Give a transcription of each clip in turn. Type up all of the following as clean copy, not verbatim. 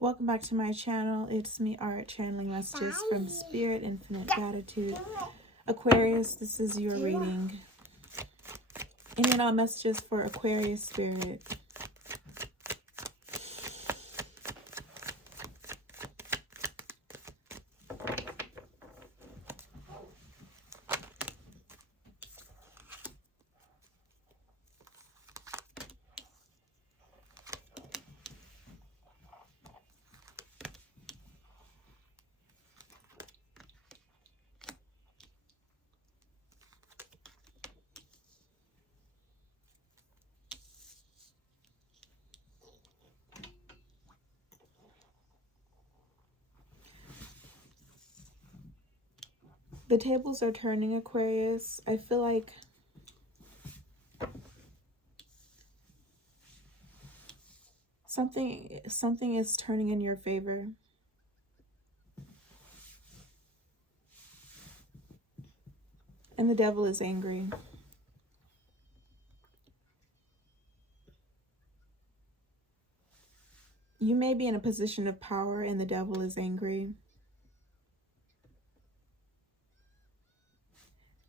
Welcome back to my channel. It's me, Art, channeling messages from Spirit, Infinite Gratitude. Aquarius, this is your reading. In and out messages for Aquarius Spirit. The tables are turning, Aquarius. I feel like something is turning in your favor. And the devil is angry. You may be in a position of power and the devil is angry.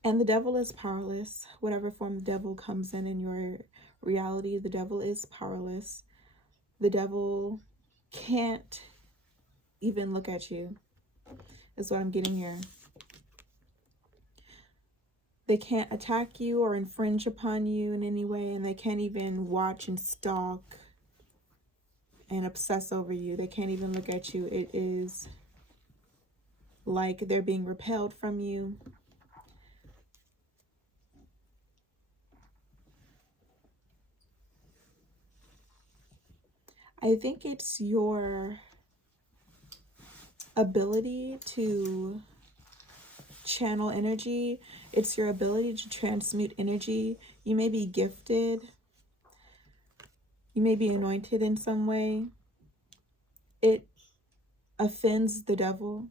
And the devil is powerless. Whatever form the devil comes in your reality, the devil is powerless. The devil can't even look at you, is what I'm getting here. They can't attack you or infringe upon you in any way, and they can't even watch and stalk and obsess over you. They can't even look at you. It is like they're being repelled from you. I think it's your ability to channel energy. It's your ability to transmute energy. You may be gifted. You may be anointed in some way. It offends the devil.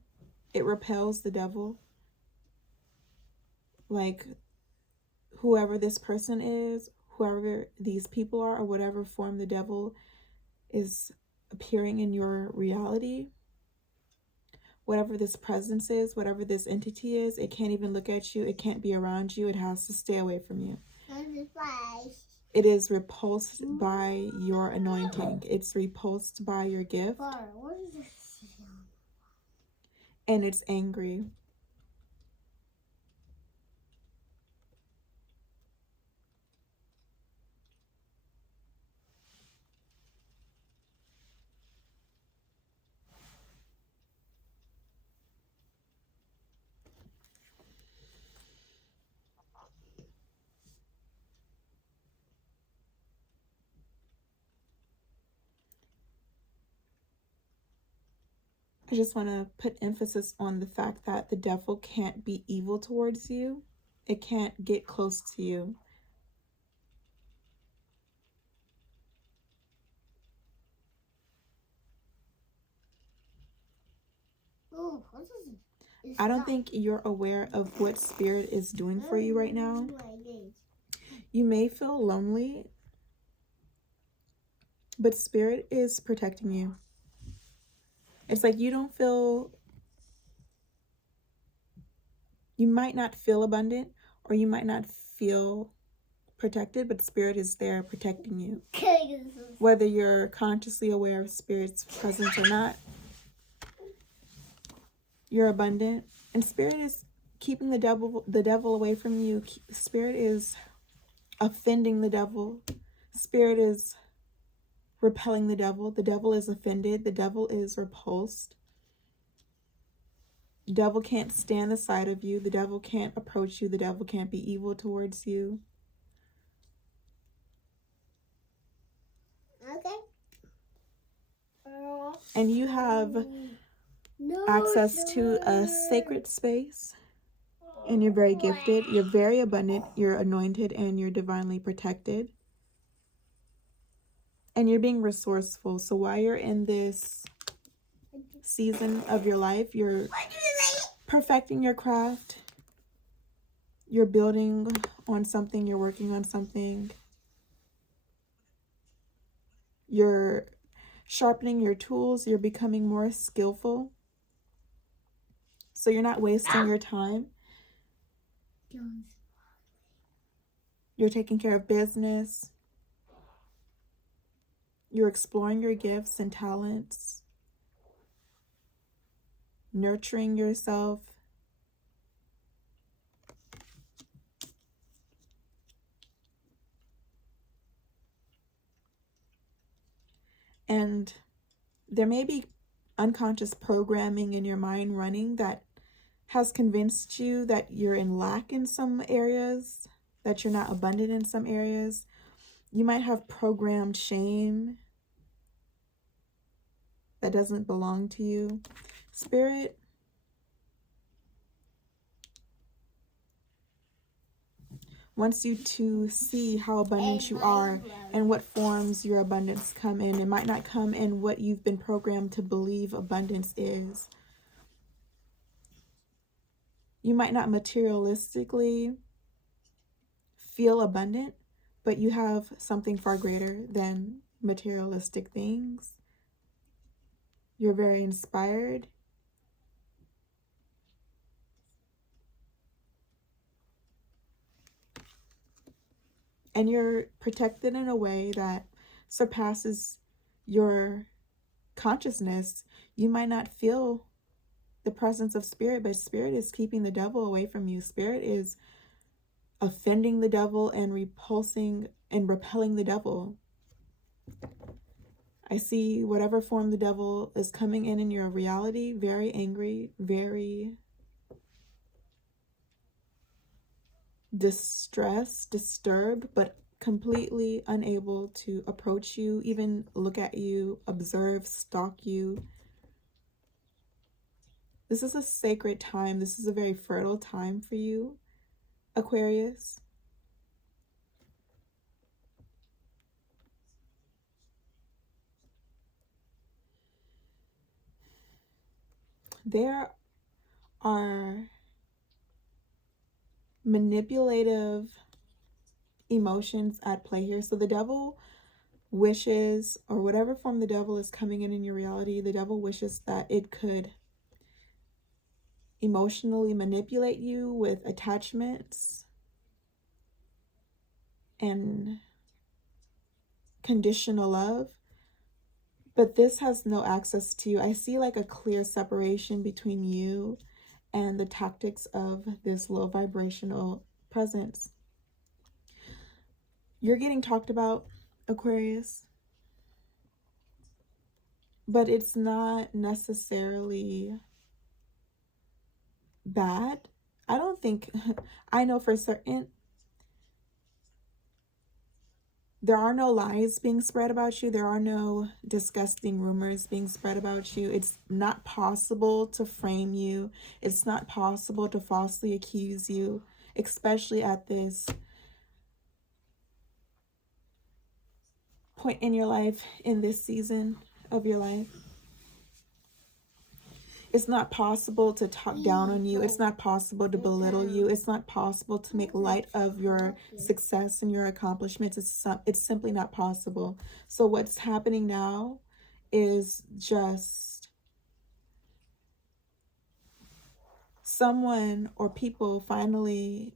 It repels the devil. Like whoever this person is, whoever these people are, or whatever form the devil is appearing in your reality, whatever this presence is, whatever this entity is, it can't even look at you. It can't be around you. It has to stay away from you. It is repulsed by your anointing. It's repulsed by your gift. And it's angry. I just want to put emphasis on the fact that the devil can't be evil towards you. It can't get close to you. I don't think you're aware of what Spirit is doing for you right now. You may feel lonely, but Spirit is protecting you. It's like you might not feel abundant, or you might not feel protected, but Spirit is there protecting you. Whether you're consciously aware of Spirit's presence or not, you're abundant. And Spirit is keeping the devil away from you. Spirit is offending the devil. Spirit is repelling the devil. The devil is offended. The devil is repulsed. The devil can't stand the sight of you. The devil can't approach you. The devil can't be evil towards you. Okay. And you have access to a sacred space. And you're very gifted. You're very abundant. You're anointed and you're divinely protected. And you're being resourceful. So while you're in this season of your life, you're perfecting your craft. You're building on something. You're working on something. You're sharpening your tools. You're becoming more skillful. So you're not wasting your time. You're taking care of business. You're exploring your gifts and talents. Nurturing yourself. And there may be unconscious programming in your mind running that has convinced you that you're in lack in some areas, that you're not abundant in some areas. You might have programmed shame that doesn't belong to you. Spirit wants you to see how abundant you are and what forms your abundance come in. It might not come in what you've been programmed to believe abundance is. You might not materialistically feel abundant, but you have something far greater than materialistic things. You're very inspired. And you're protected in a way that surpasses your consciousness. You might not feel the presence of spirit, but spirit is keeping the devil away from you. Spirit is offending the devil and repelling the devil. I see whatever form the devil is coming in your reality, very angry, very distressed, disturbed, but completely unable to approach you, even look at you, observe, stalk you. This is a sacred time. This is a very fertile time for you, Aquarius. There are manipulative emotions at play here. So the devil wishes, or whatever form the devil is coming in your reality, the devil wishes that it could emotionally manipulate you with attachments and conditional love. But this has no access to you. I see like a clear separation between you and the tactics of this low vibrational presence. You're getting talked about, Aquarius, but it's not necessarily bad. I don't think, I know for certain, there are no lies being spread about you. There are no disgusting rumors being spread about you. It's not possible to frame you. It's not possible to falsely accuse you, especially at this point in your life, in this season of your life. It's not possible to talk down on you. It's not possible to belittle you. It's not possible to make light of your success and your accomplishments. It's simply not possible. So what's happening now is just someone or people finally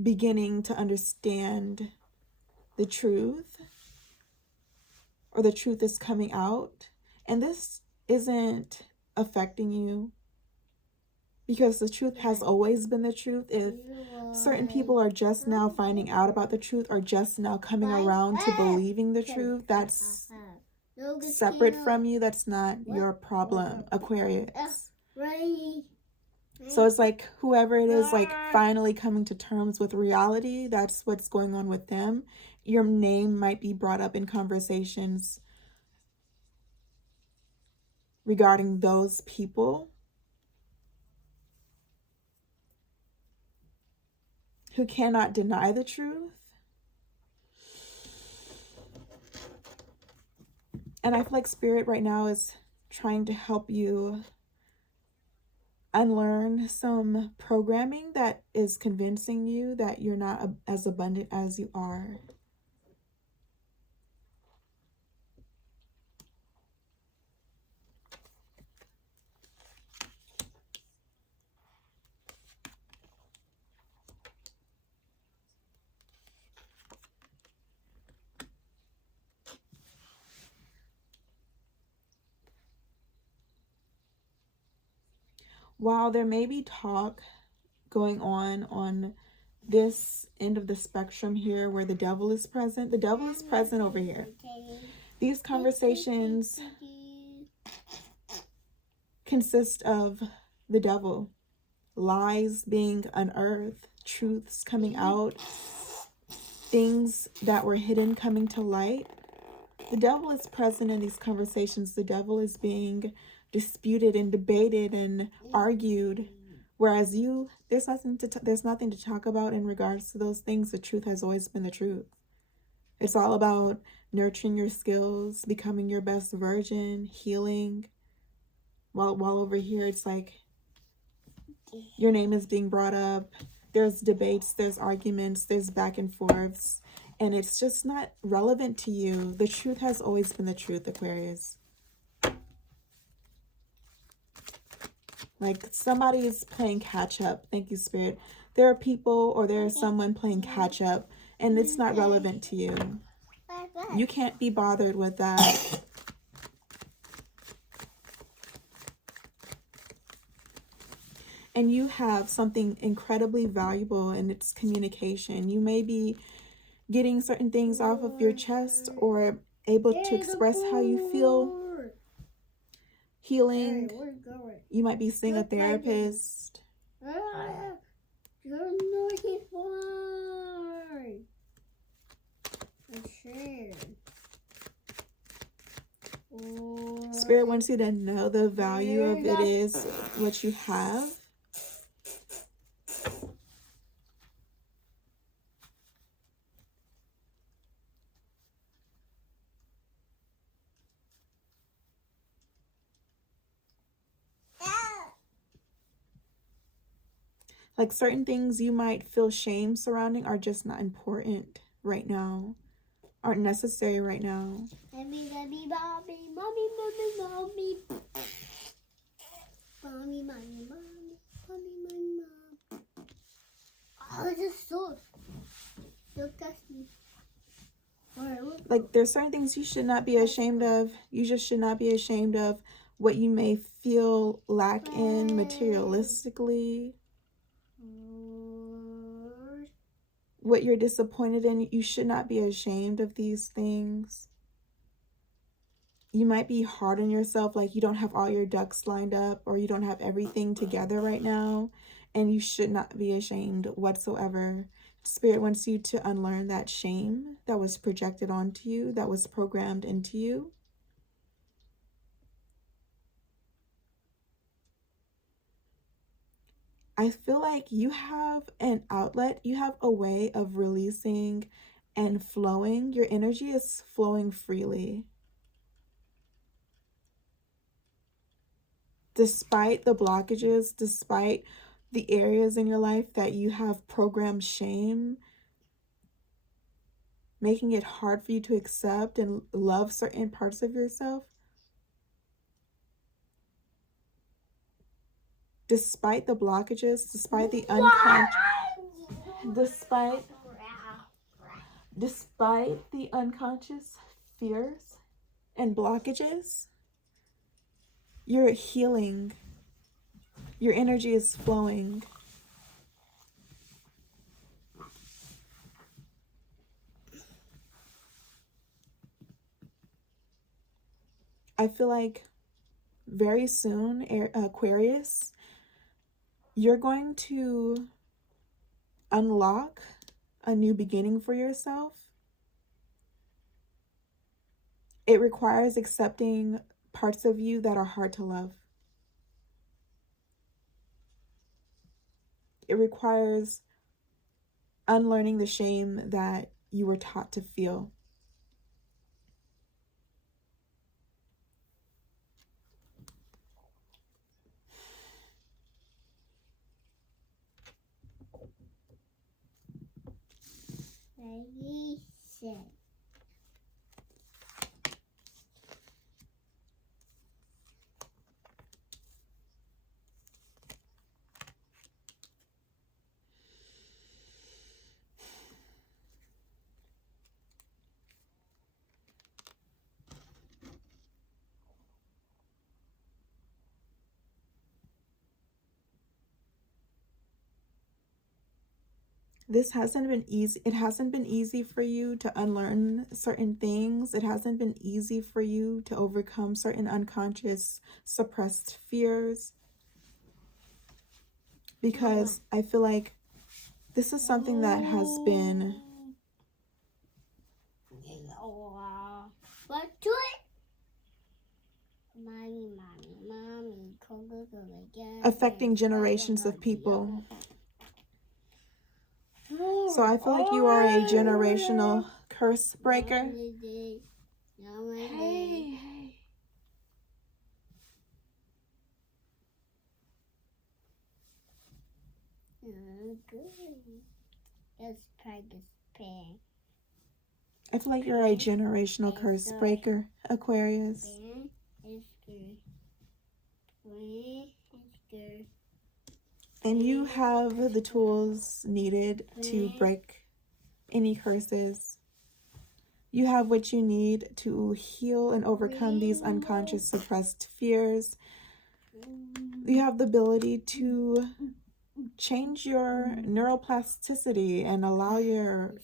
beginning to understand the truth, or the truth is coming out. And this isn't affecting you because the truth has always been the truth. If certain people are just now finding out about the truth, or just now coming around to believing the truth, that's separate from you. That's not your problem, Aquarius. So it's like whoever it is, like finally coming to terms with reality, that's what's going on with them. Your name might be brought up in conversations regarding those people who cannot deny the truth. And I feel like Spirit right now is trying to help you unlearn some programming that is convincing you that you're not as abundant as you are. while there may be talk going on this end of the spectrum here where the devil is present over here. These conversations consist of the devil, lies being unearthed, truths coming out, things that were hidden coming to light. The devil is present in these conversations. The devil is being disputed and debated and argued, whereas there's nothing to talk about in regards to those things. The truth has always been the truth. It's all about nurturing your skills, becoming your best version, healing. While over here, it's like your name is being brought up. There's debates, there's arguments, there's back and forths, and it's just not relevant to you. The truth has always been the truth, Aquarius. Like somebody is playing catch up. Thank you, Spirit. There are people or there is someone playing catch up, and it's not relevant to you. You can't be bothered with that. And you have something incredibly valuable, and it's communication. You may be getting certain things off of your chest or able to express how you feel. Healing. You might be seeing a therapist. Spirit wants you to know the value of it is what you have. Like certain things you might feel shame surrounding are just not important right now, aren't necessary right now. Mommy. Oh, just so. Look at me. Like there's certain things you should not be ashamed of. You just should not be ashamed of what you may feel lack in materialistically. What you're disappointed in, you should not be ashamed of these things. You might be hard on yourself, like you don't have all your ducks lined up or you don't have everything together right now, and you should not be ashamed whatsoever. Spirit wants you to unlearn that shame that was projected onto you, that was programmed into you. I feel like you have an outlet, you have a way of releasing and flowing. Your energy is flowing freely. Despite the blockages, despite the areas in your life that you have programmed shame, making it hard for you to accept and love certain parts of yourself, despite the blockages, despite the despite the unconscious fears and blockages, you're healing. Your energy is flowing. I feel like very soon, Aquarius, you're going to unlock a new beginning for yourself. It requires accepting parts of you that are hard to love. It requires unlearning the shame that you were taught to feel. This hasn't been easy. It hasn't been easy for you to unlearn certain things. It hasn't been easy for you to overcome certain unconscious, suppressed fears. Because I feel like this is something that has been affecting generations of people. So I feel like you are a generational curse breaker. Hey. I feel like you're a generational curse breaker, Aquarius. And you have the tools needed to break any curses. You have what you need to heal and overcome these unconscious suppressed fears. You have the ability to change your neuroplasticity and allow your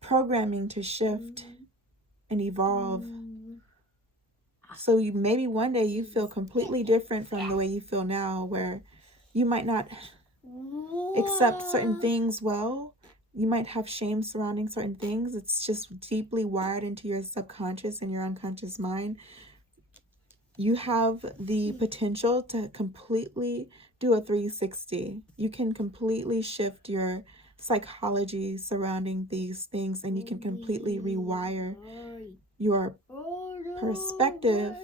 programming to shift and evolve. So maybe one day you feel completely different from the way you feel now, where you might not accept certain things well. You might have shame surrounding certain things. It's just deeply wired into your subconscious and your unconscious mind. You have the potential to completely do a 360. You can completely shift your psychology surrounding these things, and you can completely rewire your perspective.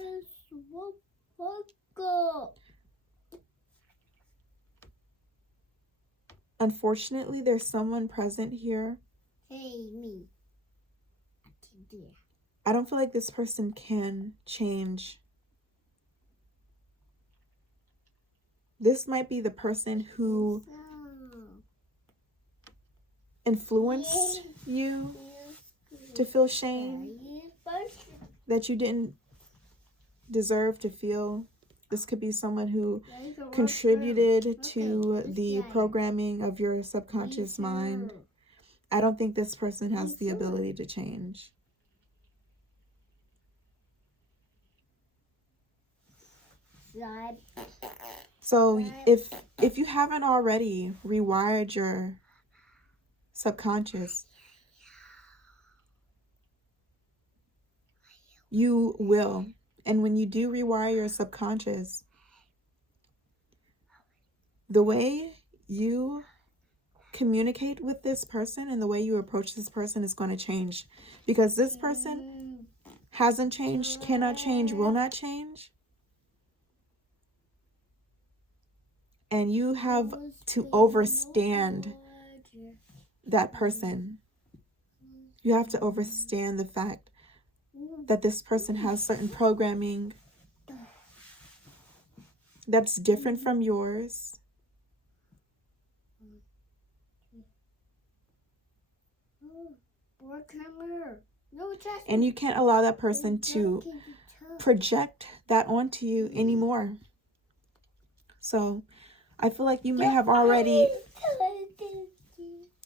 Unfortunately, there's someone present here. Hey, me. I don't feel like this person can change. This might be the person who influenced you to feel shame that you didn't deserve to feel. This could be someone who contributed to the programming of your subconscious mind. I don't think this person has the ability to change. So if you haven't already rewired your subconscious, you will. And when you do rewire your subconscious, the way you communicate with this person and the way you approach this person is going to change, because this person hasn't changed, cannot change, will not change. And you have to overstand that person. You have to overstand the fact that this person has certain programming that's different from yours. And you can't allow that person to project that onto you anymore. So I feel like you may have already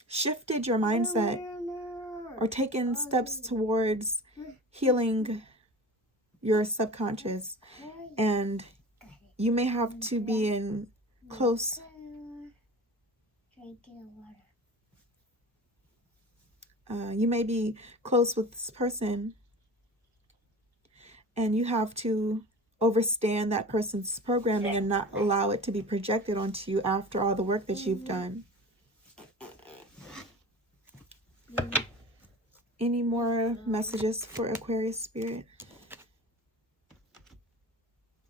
shifted your mindset or taken steps towards healing your subconscious, and you may have to be in close you may be close with this person, and you have to overstand that person's programming and not allow it to be projected onto you after all the work that you've done. Any more messages for Aquarius spirit?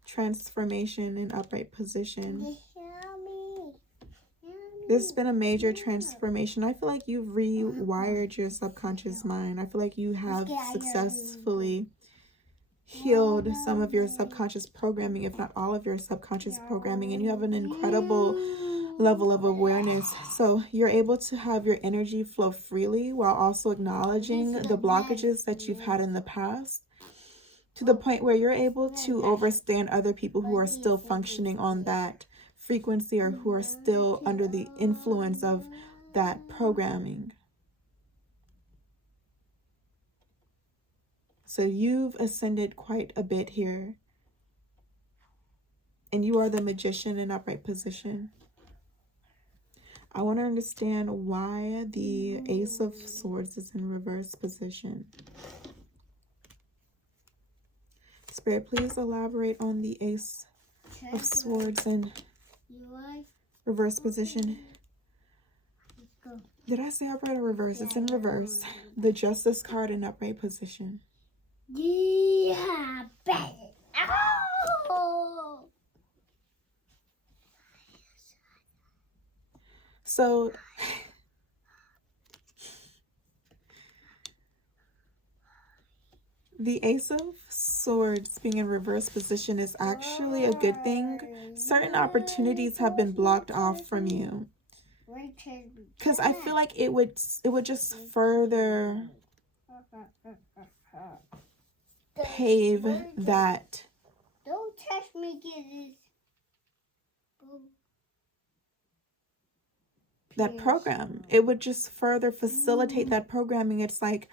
Transformation in upright position. There's been a major transformation. I feel like you've rewired your subconscious mind. I feel like you have successfully healed some of your subconscious programming, if not all of your subconscious programming, and you have an incredible level of awareness. So you're able to have your energy flow freely while also acknowledging the blockages that you've had in the past, to the point where you're able to overstand other people who are still functioning on that frequency or who are still under the influence of that programming. So you've ascended quite a bit here. And you are the magician in upright position. I want to understand why the Ace of Swords is in reverse position. Spirit, please elaborate on the Ace of Swords in reverse position. Did I say upright or reverse? It's in reverse. The Justice card in upright position. Yeah, bet. Oh. So the Ace of Swords being in reverse position is actually a good thing. Certain opportunities have been blocked off from you. Because I feel like it would just further pave that. Don't touch me, kids. That program. It would just further facilitate that programming. It's like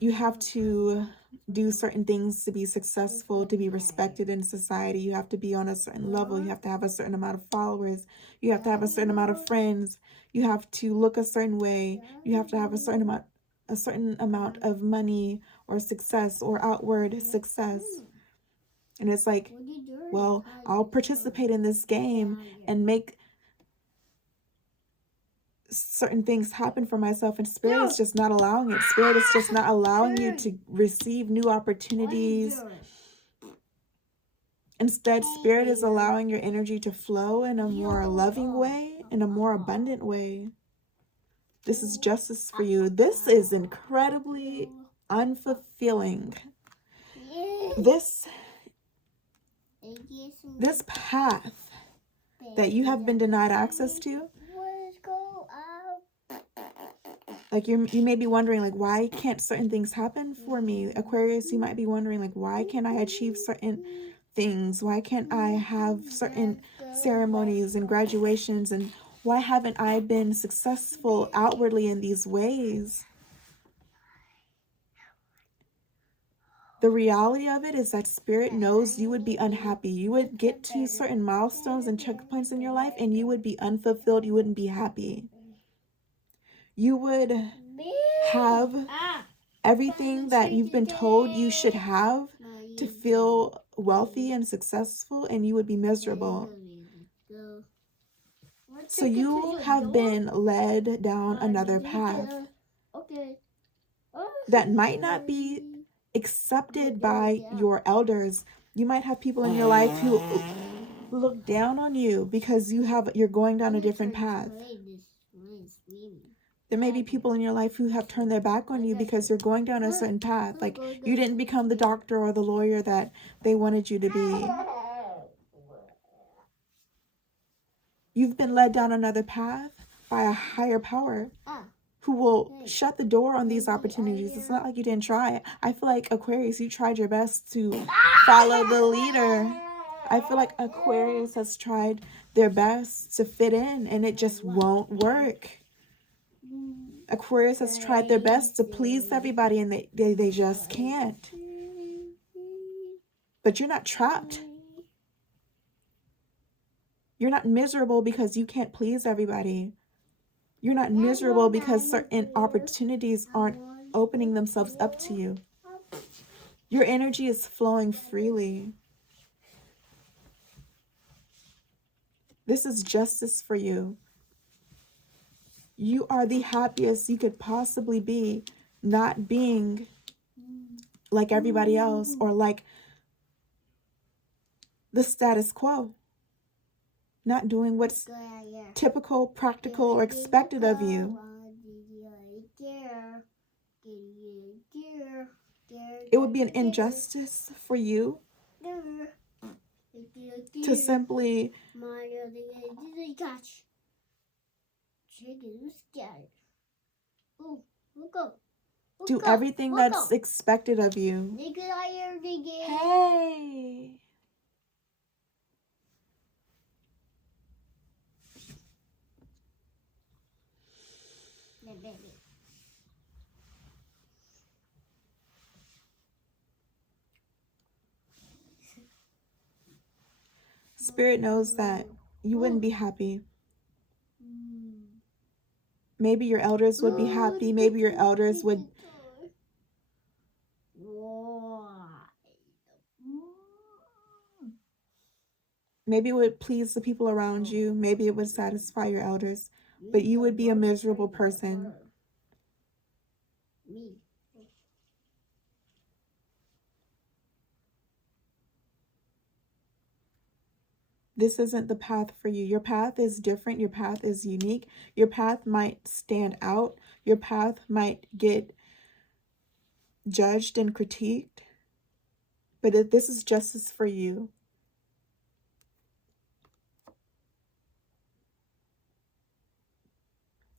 you have to do certain things to be successful, to be respected in society. You have to be on a certain level. You have to have a certain amount of followers. You have to have a certain amount of friends. You have to look a certain way. You have to have a certain amount of money or success or outward success. And it's like, well, I'll participate in this game and make certain things happen for myself, and Spirit is just not allowing it. Spirit is just not allowing you to receive new opportunities. Instead, Spirit is allowing your energy to flow in a more loving way, in a more abundant way. This is justice for you. This is incredibly unfulfilling. This path that you have been denied access to, like you may be wondering, like, why can't certain things happen for me? Aquarius, you might be wondering, like, why can't I achieve certain things? Why can't I have certain ceremonies and graduations? And why haven't I been successful outwardly in these ways? The reality of it is that Spirit knows you would be unhappy. You would get to certain milestones and checkpoints in your life and you would be unfulfilled. You wouldn't be happy. You would have everything that you've been told you should have to feel wealthy and successful, and you would be miserable. So you have been led down another path that might not be accepted by your elders. You might have people in your life who look down on you because you're going down a different path. There may be people in your life who have turned their back on you because you're going down a certain path. Like, you didn't become the doctor or the lawyer that they wanted you to be. You've been led down another path by a higher power who will shut the door on these opportunities. It's not like you didn't try it. I feel like, Aquarius, you tried your best to follow the leader. I feel like Aquarius has tried their best to fit in, and it just won't work. Aquarius has tried their best to please everybody, and they just can't. But you're not trapped. You're not miserable because you can't please everybody. You're not miserable because certain opportunities aren't opening themselves up to you. Your energy is flowing freely. This is justice for you. You are the happiest you could possibly be, not being like everybody else or like the status quo. Not doing what's typical, practical, or expected of you. It would be an injustice for you to simply do everything that's expected of you. Hey! baby. Spirit knows that you wouldn't be happy. Maybe your elders would be happy. Maybe your elders would... Maybe it would please the people around you. Maybe it would satisfy your elders. But you would be a miserable person. Me. This isn't the path for you. Your path is different. Your path is unique. Your path might stand out. Your path might get judged and critiqued. But this is justice for you.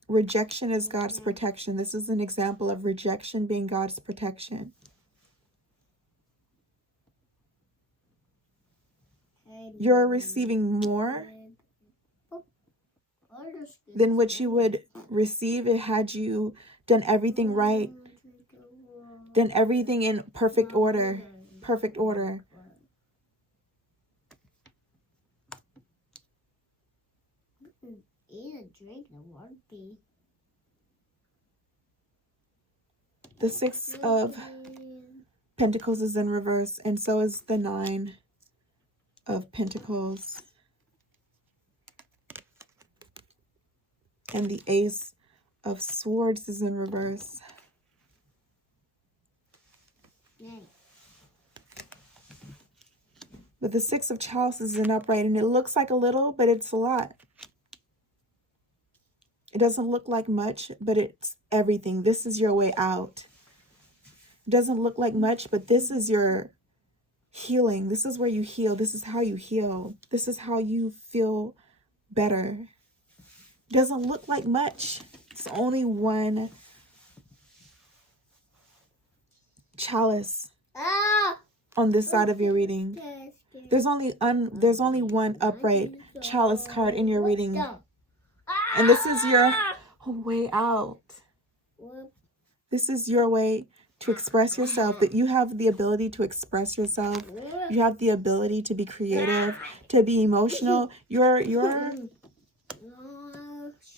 Rejection is God's protection. This is an example of rejection being God's protection. You're receiving more than what you would receive had you done everything right, done everything in perfect order. Perfect order. Eat a drink and water tea. The 6 of Pentacles is in reverse, and so is the 9 of Pentacles. And the Ace of Swords is in reverse. But the 6 of Chalices is an upright, and it looks like a little, but it's a lot. It doesn't look like much, but it's everything. This is your way out. It doesn't look like much, but this is your healing. This is where you heal. This is how you heal. This is how you feel better. It doesn't look like much. It's only one chalice on this side of your reading. There's only one upright chalice card in your reading. And this is your way out. This is your way to express yourself. That you have the ability to express yourself. You have the ability to be creative, to be emotional. Your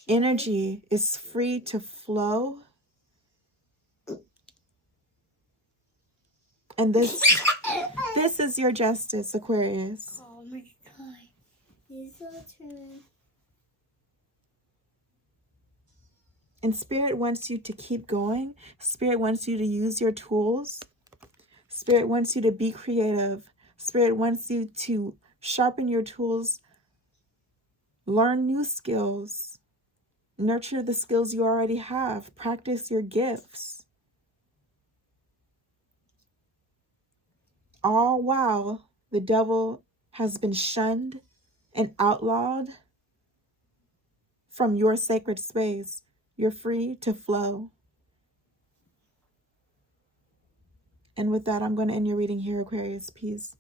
energy is free to flow. And this is your justice, Aquarius. Oh my God. It's your turn. And Spirit wants you to keep going. Spirit wants you to use your tools. Spirit wants you to be creative. Spirit wants you to sharpen your tools, learn new skills, nurture the skills you already have, practice your gifts. All while the devil has been shunned and outlawed from your sacred space. You're free to flow. And with that, I'm going to end your reading here, Aquarius. Peace.